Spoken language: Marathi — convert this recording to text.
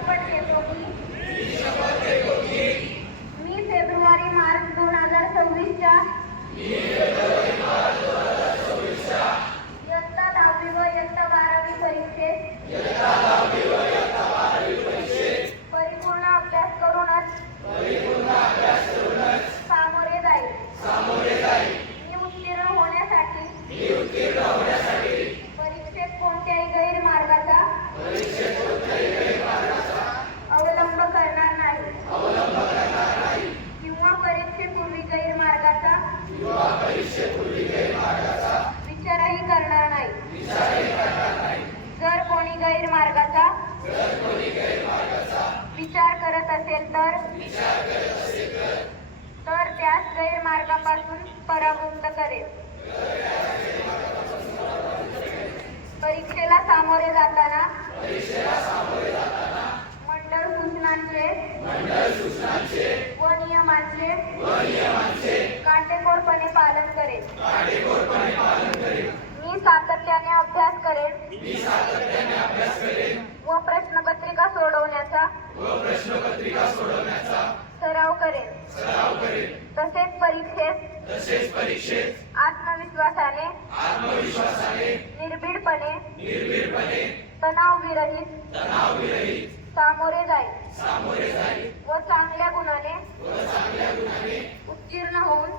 शपथ घेतो की मी फेब्रुवारी-मार्च 2026च्या इयत्ता 10वी व इयत्ता 12वी परीक्षेत परिपूर्ण अभ्यास करूनच सामोरे जाईल. मी उत्तीर्ण होण्यासाठी परीक्षेत कोणत्याही गैरमार्गाचा अवलंब करणार नाही किंवा परीक्षेपूर्वी गैरमार्गाचा विचारही करणार नाही. जर कोणी गैरमार्गाचा विचार करत असेल तर त्यास गैरमार्गापासून परावृत्त करेल. परीक्षेला सामोरे जाताना मंडळ सूचनांचे व नियमांचे काटेकोरपणे पालन करेल. मी सातत्याने अभ्यास करेन व प्रश्नपत्रिका सोडवण्याचा सराव करेन. तसेच परीक्षेत आत्मविश्वासाने निर्भीडपणे तणावविरहित सामोरे जाईल व चांगल्या गुणाने उत्तीर्ण होऊन